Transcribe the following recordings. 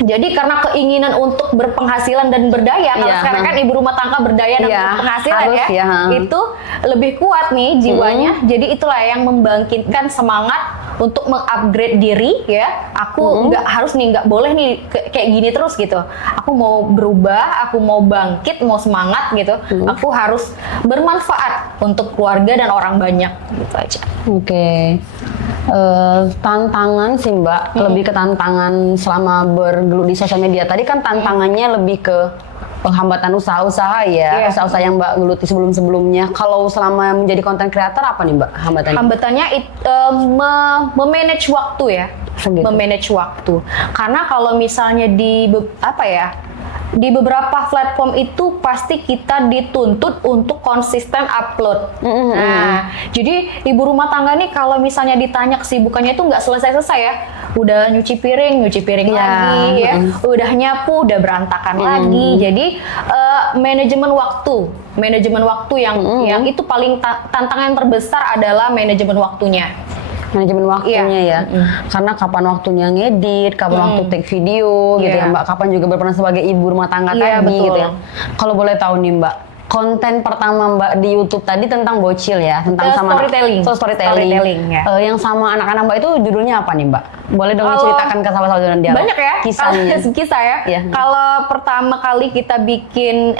Jadi karena keinginan untuk berpenghasilan dan berdaya, kalau sekarang kan ibu rumah tangga berdaya dan berpenghasilan itu lebih kuat nih jiwanya. Jadi itulah yang membangkitkan semangat untuk mengupgrade diri ya. Aku nggak boleh nih kayak gini terus gitu. Aku mau berubah, aku mau bangkit, mau semangat gitu. Aku harus bermanfaat untuk keluarga dan orang banyak gitu aja. Oke. Tantangan sih Mbak, lebih ke tantangan selama bergelut di sosial media. Tadi kan tantangannya lebih ke hambatan usaha-usaha ya, usaha-usaha yang Mbak geluti sebelum-sebelumnya. Kalau selama menjadi content creator apa nih Mbak hambatannya? Hambatannya memanage waktu ya, memanage waktu. Karena kalau misalnya di beberapa platform itu pasti kita dituntut untuk konsisten upload. Nah, jadi ibu rumah tangga nih kalau misalnya ditanya kesibukannya itu nggak selesai-selesai ya. Udah nyuci piring lagi ya. Udah nyapu, udah berantakan lagi. Jadi manajemen waktu yang itu paling tantangan terbesar adalah manajemen waktunya. Manajemen waktunya ya, karena kapan waktunya ngedit, kapan waktu take video gitu ya Mbak, kapan juga berperan sebagai ibu rumah tangga tadi gitu ya. Kalau boleh tahu nih Mbak, konten pertama Mbak di YouTube tadi tentang bocil ya, tentang storytelling ya. Yang sama anak-anak Mbak itu judulnya apa nih Mbak? Boleh dong diceritakan ke sahabat-sahabat dan dia. Banyak ya kisahnya. Kisah ya. Kalau pertama kali kita bikin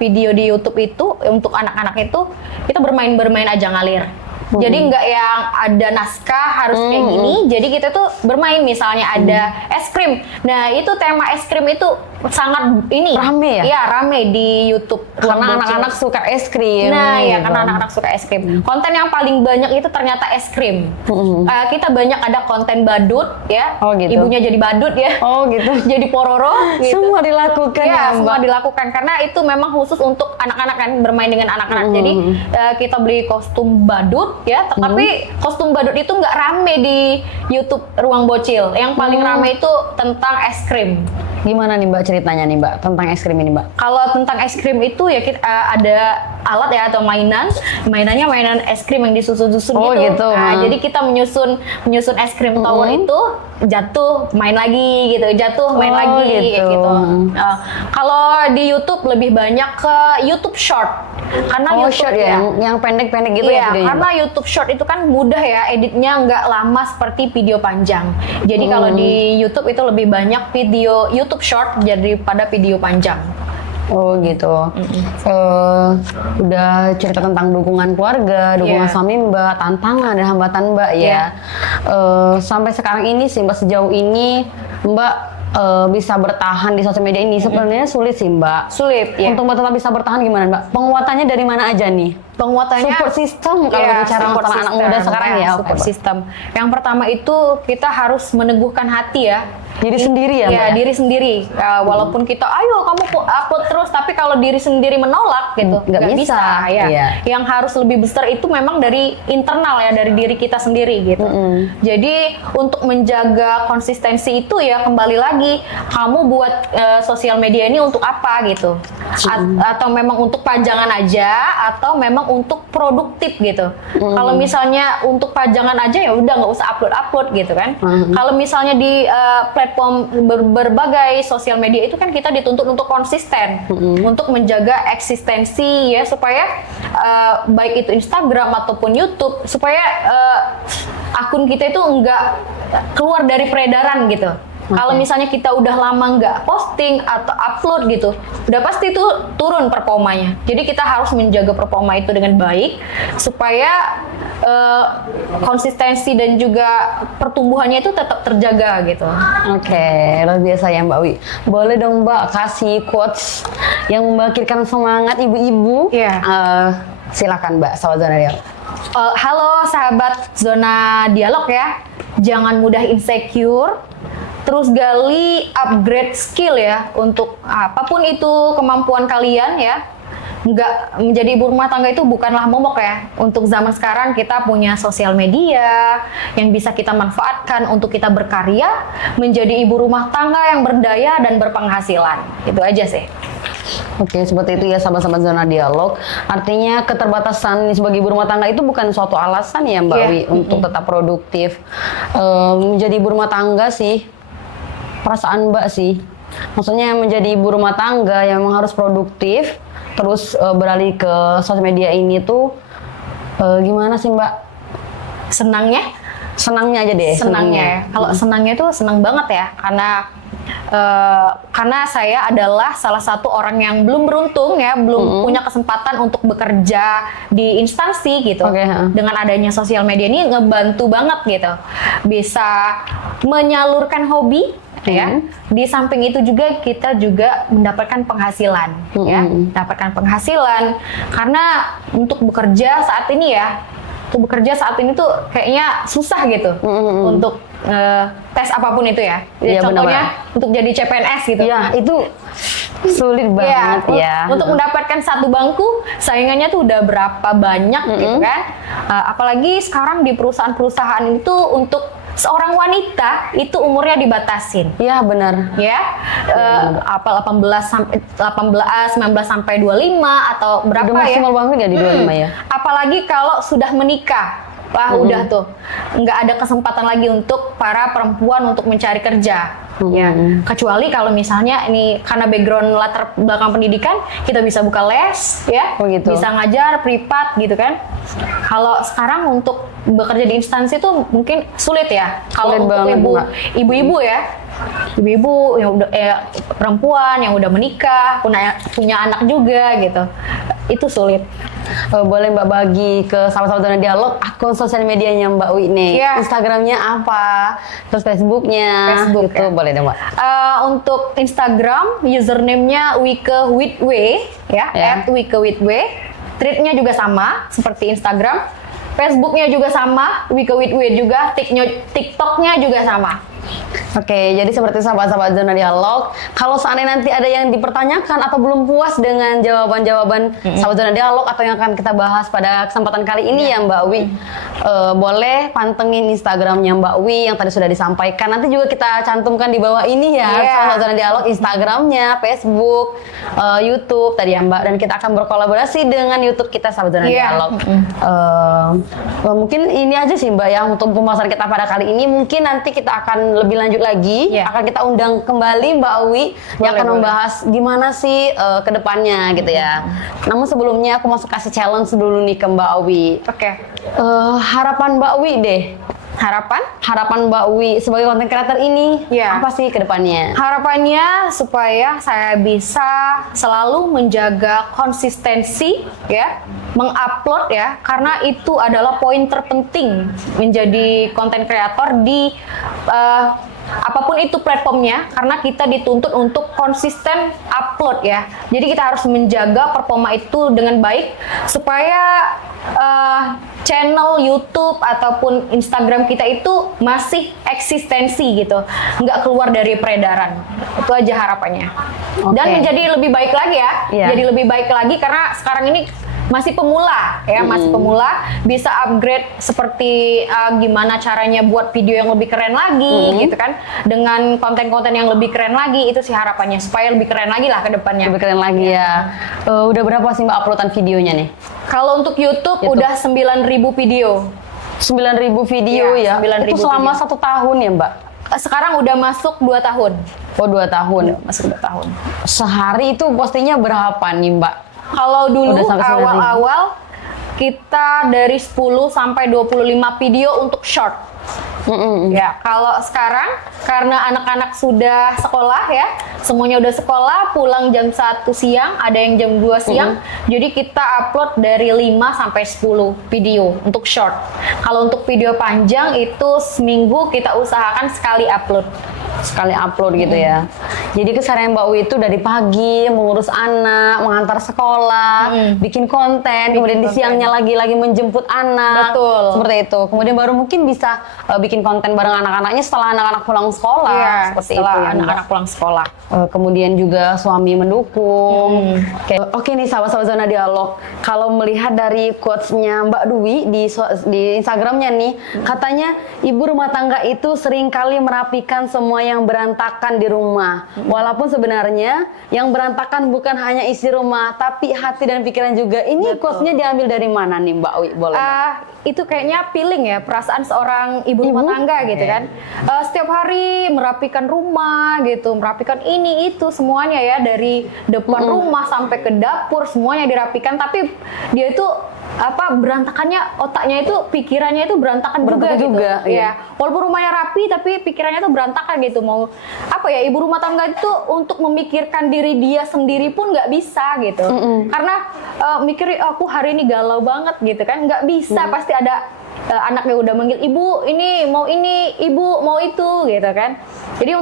video di YouTube itu untuk anak-anak itu kita bermain aja ngalir. Jadi nggak yang ada naskah harus kayak gini. Jadi kita tuh bermain, misalnya ada es krim. Nah itu tema es krim itu sangat rame ya? Iya rame di YouTube. Karena anak-anak suka es krim. Nah ya karena anak-anak suka es krim. Konten yang paling banyak itu ternyata es krim. Kita banyak ada konten badut ya. Ibunya jadi badut ya. Jadi pororo. Gitu. Semua dilakukan ya semua dilakukan karena itu memang khusus untuk anak-anak kan, bermain dengan anak-anak. Jadi kita beli kostum badut ya. Tapi kostum badut itu nggak rame di YouTube Ruang Bocil. Yang paling rame itu tentang es krim. Gimana nih Mbak ceritanya nih Mbak tentang es krim ini Mbak? Kalau tentang es krim itu ya kita ada alat ya atau mainannya mainan es krim yang disusun-susun gitu. Nah, jadi kita menyusun es krim tower itu jatuh main lagi gitu, main lagi gitu. Kalau di YouTube lebih banyak ke YouTube Short. Karena YouTube short ya, yang pendek-pendek gitu ya videonya. Karena YouTube Short itu kan mudah ya, editnya nggak lama seperti video panjang. Jadi kalau di YouTube itu lebih banyak video YouTube Short daripada video panjang. Oh gitu. Udah cerita tentang dukungan keluarga, dukungan suami Mbak, tantangan dan hambatan Mbak ya. Sampai sekarang ini sih Mbak, sejauh ini Mbak bisa bertahan di sosial media ini sebenarnya sulit sih Mbak. Sulit ya. Untuk Mbak tetap bisa bertahan gimana Mbak? Penguatannya dari mana aja nih? Penguatannya support system kalau bicara masalah anak muda sekarang ya. Support system. Yang pertama itu kita harus meneguhkan hati ya. Diri sendiri ya Mbak? Ya, diri sendiri. Walaupun kita ayo kamu upload terus, tapi kalau diri sendiri menolak gitu nggak bisa ya. Yang harus lebih besar itu memang dari internal ya, dari diri kita sendiri gitu. Jadi untuk menjaga konsistensi itu ya kembali lagi, kamu buat sosial media ini untuk apa gitu? Atau memang untuk pajangan aja atau memang untuk produktif gitu. Kalau misalnya untuk pajangan aja ya udah nggak usah upload gitu kan. Kalau misalnya di platform berbagai sosial media itu kan kita dituntut untuk konsisten, untuk menjaga eksistensi ya, supaya baik itu Instagram ataupun YouTube, supaya akun kita itu nggak keluar dari peredaran gitu. Kalau misalnya kita udah lama nggak posting atau upload gitu, udah pasti itu turun performanya. Jadi kita harus menjaga performa itu dengan baik supaya konsistensi dan juga pertumbuhannya itu tetap terjaga gitu. Oke, luar biasa ya Mbak Wi. Boleh dong Mbak kasih quotes yang membangkitkan semangat ibu-ibu? Silakan Mbak, sahabat Zona Dialog. Halo sahabat Zona Dialog ya, jangan mudah insecure. Terus gali upgrade skill ya untuk apapun itu kemampuan kalian ya. Nggak menjadi ibu rumah tangga itu bukanlah momok ya. Untuk zaman sekarang kita punya sosial media yang bisa kita manfaatkan untuk kita berkarya menjadi ibu rumah tangga yang berdaya dan berpenghasilan. Itu aja sih. Oke, seperti itu ya sahabat-sahabat Zona Dialog. Artinya keterbatasan sebagai ibu rumah tangga itu bukan suatu alasan ya Mbak Wi untuk tetap produktif. Menjadi ibu rumah tangga sih perasaan Mbak sih. Maksudnya menjadi ibu rumah tangga yang memang harus produktif, terus beralih ke sosial media ini tuh gimana sih Mbak? Senangnya aja deh. Senangnya. Kalau senangnya tuh senang banget ya, karena saya adalah salah satu orang yang belum beruntung ya, belum punya kesempatan untuk bekerja di instansi gitu. Dengan adanya sosial media ini ngebantu banget gitu, bisa menyalurkan hobi ya. Di samping itu juga kita juga mendapatkan penghasilan ya, mendapatkan penghasilan karena untuk bekerja saat ini tuh kayaknya susah gitu untuk tes apapun itu ya. Contohnya untuk jadi CPNS gitu. Ya, itu sulit banget ya. Untuk mendapatkan satu bangku, saingannya tuh udah berapa banyak gitu kan. Apalagi sekarang di perusahaan-perusahaan itu untuk seorang wanita itu umurnya dibatasin. Iya benar. Ya, apa 19 sampai 25 atau berapa udah ya? Maksimal banget ya di 25 ya. Apalagi kalau sudah menikah. Wah udah tuh nggak ada kesempatan lagi untuk para perempuan untuk mencari kerja ya, kecuali kalau misalnya ini karena background latar belakang pendidikan kita bisa buka les ya, bisa ngajar privat gitu kan. Kalau sekarang untuk bekerja di instansi tuh mungkin sulit ya kalau untuk ibu-ibu ya, ibu-ibu yang udah perempuan yang udah menikah punya anak juga gitu, itu sulit. Boleh Mbak bagi ke sahabat-sahabat Zona Dialog akun sosial medianya Mbak Wi nih. Instagramnya apa? Terus Facebooknya? Facebook gitu boleh deh Mbak. Untuk Instagram username-nya wikewithwe ya, @wikewithwe. Tweetnya juga sama seperti Instagram. Facebooknya juga sama, wikewithwe juga. TikToknya juga sama. Oke, jadi seperti sahabat-sahabat Zona Dialog, kalau seandainya nanti ada yang dipertanyakan atau belum puas dengan jawaban-jawaban sahabat Zona Dialog atau yang akan kita bahas pada kesempatan kali ini ya Mbak Wi, boleh pantengin Instagramnya Mbak Wi yang tadi sudah disampaikan. Nanti juga kita cantumkan di bawah ini ya, sahabat Zona Dialog, Instagramnya, Facebook, YouTube tadi ya Mbak, dan kita akan berkolaborasi dengan YouTube kita sahabat Zona Dialog. Mungkin ini aja sih Mbak ya untuk pembahasan kita pada kali ini. Mungkin nanti kita akan lebih lanjut lagi, akan kita undang kembali Mbak Wi yang akan membahas gimana sih ke depannya gitu ya. Namun sebelumnya aku masuk kasih challenge dulu nih ke Mbak Wi. Harapan Mbak Wi deh. Harapan Mbak Wi sebagai content creator ini apa sih ke depannya? Harapannya supaya saya bisa selalu menjaga konsistensi ya, mengupload ya, karena itu adalah poin terpenting menjadi content creator di apapun itu platformnya, karena kita dituntut untuk konsisten upload ya. Jadi kita harus menjaga performa itu dengan baik supaya channel YouTube ataupun Instagram kita itu masih eksistensi gitu, nggak keluar dari peredaran. Itu aja harapannya. Dan menjadi lebih baik lagi ya, jadi lebih baik lagi karena sekarang ini masih pemula ya, masih pemula, bisa upgrade seperti gimana caranya buat video yang lebih keren lagi gitu kan, dengan konten-konten yang lebih keren lagi. Itu sih harapannya supaya lebih keren lagi lah ke depannya. Lebih keren lagi ya. Udah berapa sih Mbak uploadan videonya nih? Kalau untuk YouTube udah 9.000 video. 9.000 video ya? 9.000 itu selama video. 1 tahun ya Mbak? Sekarang udah masuk 2 tahun. Oh 2 tahun? Udah masuk 2 tahun. Sehari itu postingnya berapa nih Mbak? Kalau dulu awal-awal kita dari 10 sampai 25 video untuk short. Ya, kalau sekarang karena anak-anak sudah sekolah ya, semuanya udah sekolah, pulang jam 1 siang, ada yang jam 2 siang. Jadi kita upload dari 5 sampai 10 video untuk short. Kalau untuk video panjang itu seminggu kita usahakan sekali upload. Gitu ya. Jadi keseharian Mbak Wi itu dari pagi mengurus anak, mengantar sekolah, bikin konten, kemudian di siangnya lagi menjemput anak. Betul. Seperti itu. Kemudian baru mungkin bisa bikin konten bareng anak-anaknya setelah anak-anak pulang sekolah. Seperti setelah itu ya, anak-anak pulang sekolah. Kemudian juga suami mendukung. Oke nih sahabat-sahabat Zona Dialog, kalau melihat dari quotes-nya Mbak Dwi di Instagramnya nih, katanya ibu rumah tangga itu seringkali merapikan semua yang berantakan di rumah. Walaupun sebenarnya yang berantakan bukan hanya isi rumah, tapi hati dan pikiran juga. Ini quotes-nya diambil dari mana nih Mbak Wi? Boleh? Itu kayaknya feeling ya, perasaan seorang ibu rumah tangga gitu kan. Setiap hari merapikan rumah gitu, merapikan ini itu semuanya ya, dari depan rumah sampai ke dapur semuanya dirapikan, tapi dia itu berantakannya, otaknya itu, pikirannya itu berantakan juga gitu. Ya, walaupun rumahnya rapi tapi pikirannya itu berantakan gitu. Mau ibu rumah tangga itu untuk memikirkan diri dia sendiri pun nggak bisa gitu. Karena mikir aku hari ini galau banget gitu kan, nggak bisa. Pasti ada anaknya udah manggil, ibu ini, ibu mau itu gitu kan. Jadi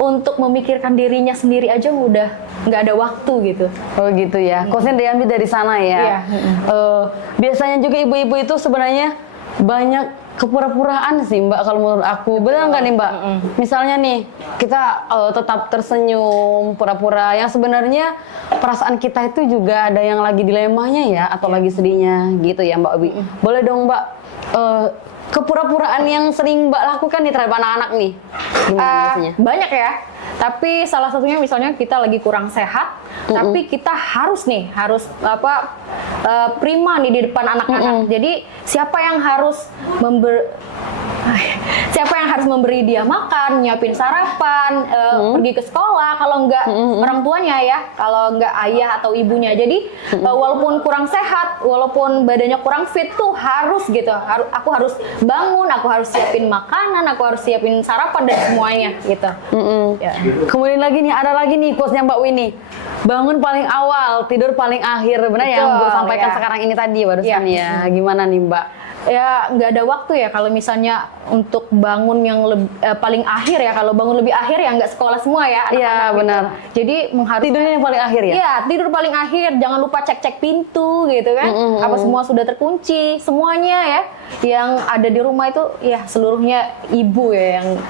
untuk memikirkan dirinya sendiri aja udah nggak ada waktu gitu. Oh gitu ya. Quotesnya diambil dari sana ya. Biasanya juga ibu-ibu itu sebenarnya banyak kepura-puraan sih Mbak, kalau menurut aku. Benar nggak nih Mbak? Misalnya nih, kita tetap tersenyum, pura-pura, yang sebenarnya perasaan kita itu juga ada yang lagi dilemanya ya, atau lagi sedihnya gitu ya Mbak Wi. Boleh dong Mbak, kepura-puraan yang sering Mbak lakukan nih terhadap anak-anak nih, gimana biasanya? Banyak ya, tapi salah satunya misalnya kita lagi kurang sehat, tapi kita harus prima nih di depan anak-anak. Jadi siapa yang harus memberi dia makan, nyiapin sarapan, pergi ke sekolah, kalau enggak orang tuanya ya, kalau enggak ayah atau ibunya. Jadi walaupun kurang sehat, walaupun badannya kurang fit tuh harus gitu. Aku harus bangun, aku harus siapin makanan, aku harus siapin sarapan dan semuanya gitu. Ya. Kemudian ada lagi nih quotesnya Mbak Winnie. Bangun paling awal, tidur paling akhir. Benar yang Mbak sampaikan sekarang ini tadi barusan ya. Gimana nih Mbak? Ya nggak ada waktu ya kalau misalnya untuk bangun yang paling akhir ya. Kalau bangun lebih akhir ya nggak sekolah semua ya. Iya benar. Jadi tidurnya yang paling akhir ya? Iya, tidur paling akhir. Jangan lupa cek-cek pintu gitu kan. Apa semua sudah terkunci, semuanya ya. Yang ada di rumah itu ya seluruhnya ibu ya yang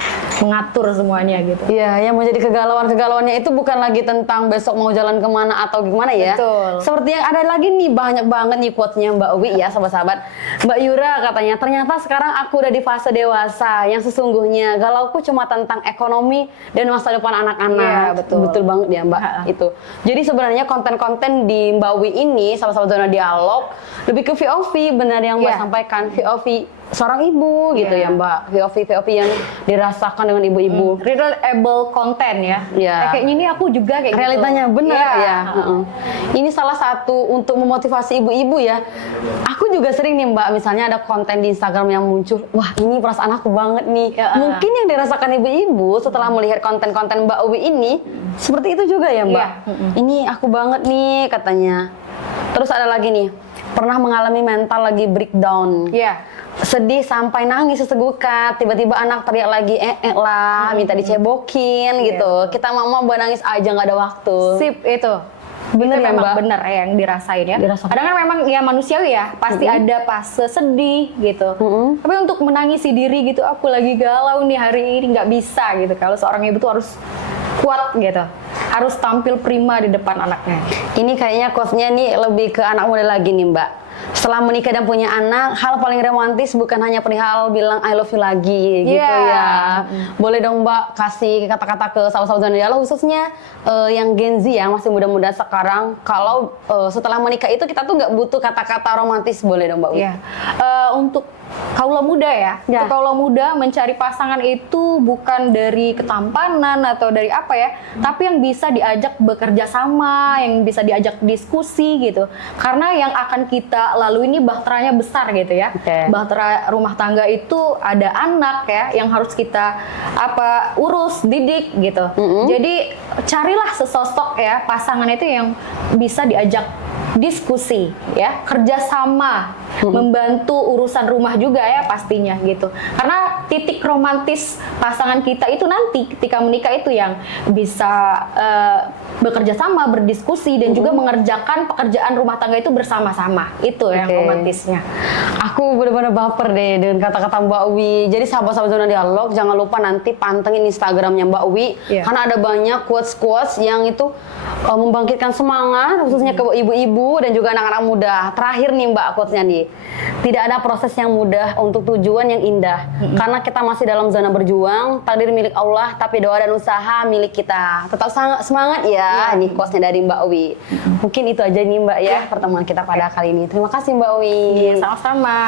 mengatur semuanya gitu. Iya, yang menjadi kegalauannya itu bukan lagi tentang besok mau jalan kemana atau gimana ya. Betul. Seperti yang ada lagi nih, banyak banget nih quotes-nya Mbak Wi ya, sahabat-sahabat. Mbak Yura katanya, ternyata sekarang aku udah di fase dewasa yang sesungguhnya galauku cuma tentang ekonomi dan masa depan anak-anak. Iya, betul. Betul banget ya Mbak. Itu. Jadi sebenarnya konten-konten di Mbak Wi ini, sahabat-sahabat Zona Dialog, lebih ke VOV, benar yang Mbak sampaikan, VOV seorang ibu gitu ya Mbak, VOV yang dirasakan dengan ibu-ibu. Relatable content ya. Kayaknya ini aku juga kayak realitanya gitu. Benar ya. Ini salah satu untuk memotivasi ibu-ibu ya. Aku juga sering nih Mbak, misalnya ada konten di Instagram yang muncul, wah ini perasaan aku banget nih. Mungkin yang dirasakan ibu-ibu setelah melihat konten-konten Mbak Uwi ini seperti itu juga ya Mbak. Ini aku banget nih katanya. Terus ada lagi nih, pernah mengalami mental lagi breakdown. Sedih sampai nangis sesegukan, tiba-tiba anak teriak lagi lah, minta dicebokin gitu. Kita mama buat nangis aja nggak ada waktu. Sip itu. Bener ya Mbak? Bener ya yang dirasain ya. Kadang kan memang ya manusiawi ya, pasti ada fase sedih gitu. Tapi untuk menangisi diri gitu, aku lagi galau nih hari ini, nggak bisa gitu. Kalau seorang ibu tuh harus kuat gitu, harus tampil prima di depan anaknya. Ini kayaknya quotes-nya nih lebih ke anak muda lagi nih Mbak. Setelah menikah dan punya anak, hal paling romantis bukan hanya perihal bilang I love you lagi gitu ya. Boleh dong Mbak kasih kata-kata ke sahabat-sahabat Zona Dialog, khususnya yang Gen Z yang masih muda-muda sekarang, kalau setelah menikah itu kita tuh nggak butuh kata-kata romantis, boleh dong Mbak? Untuk kaula muda ya, untuk kaula muda mencari pasangan itu bukan dari ketampanan atau dari apa ya, tapi yang bisa diajak bekerja sama, yang bisa diajak diskusi gitu. Karena yang akan kita lalui ini bahteranya besar gitu ya. Bahtera rumah tangga itu ada anak ya, yang harus kita urus, didik gitu. Jadi carilah sesosok ya pasangan itu yang bisa diajak diskusi ya, kerjasama, membantu urusan rumah juga ya pastinya gitu. Karena titik romantis pasangan kita itu nanti ketika menikah itu yang bisa bekerja sama, berdiskusi, dan juga mengerjakan pekerjaan rumah tangga itu bersama-sama. Itu yang romantisnya. Aku benar-benar baper deh dengan kata-kata Mbak Uwi. Jadi sahabat-sahabat Zona Dialog, jangan lupa nanti pantengin Instagramnya Mbak Uwi, karena ada banyak quotes-quotes yang itu membangkitkan semangat, khususnya ke ibu-ibu dan juga anak-anak muda. Terakhir nih Mbak, quotes-nya nih, tidak ada proses yang mudah untuk tujuan yang indah, karena kita masih dalam zona berjuang, takdir milik Allah, tapi doa dan usaha milik kita. Tetap semangat ya, nih quotes-nya dari Mbak Uwi. Mungkin itu aja nih Mbak ya, pertemuan kita pada kali ini. Terima kasih Mbak Uwi. Sama-sama.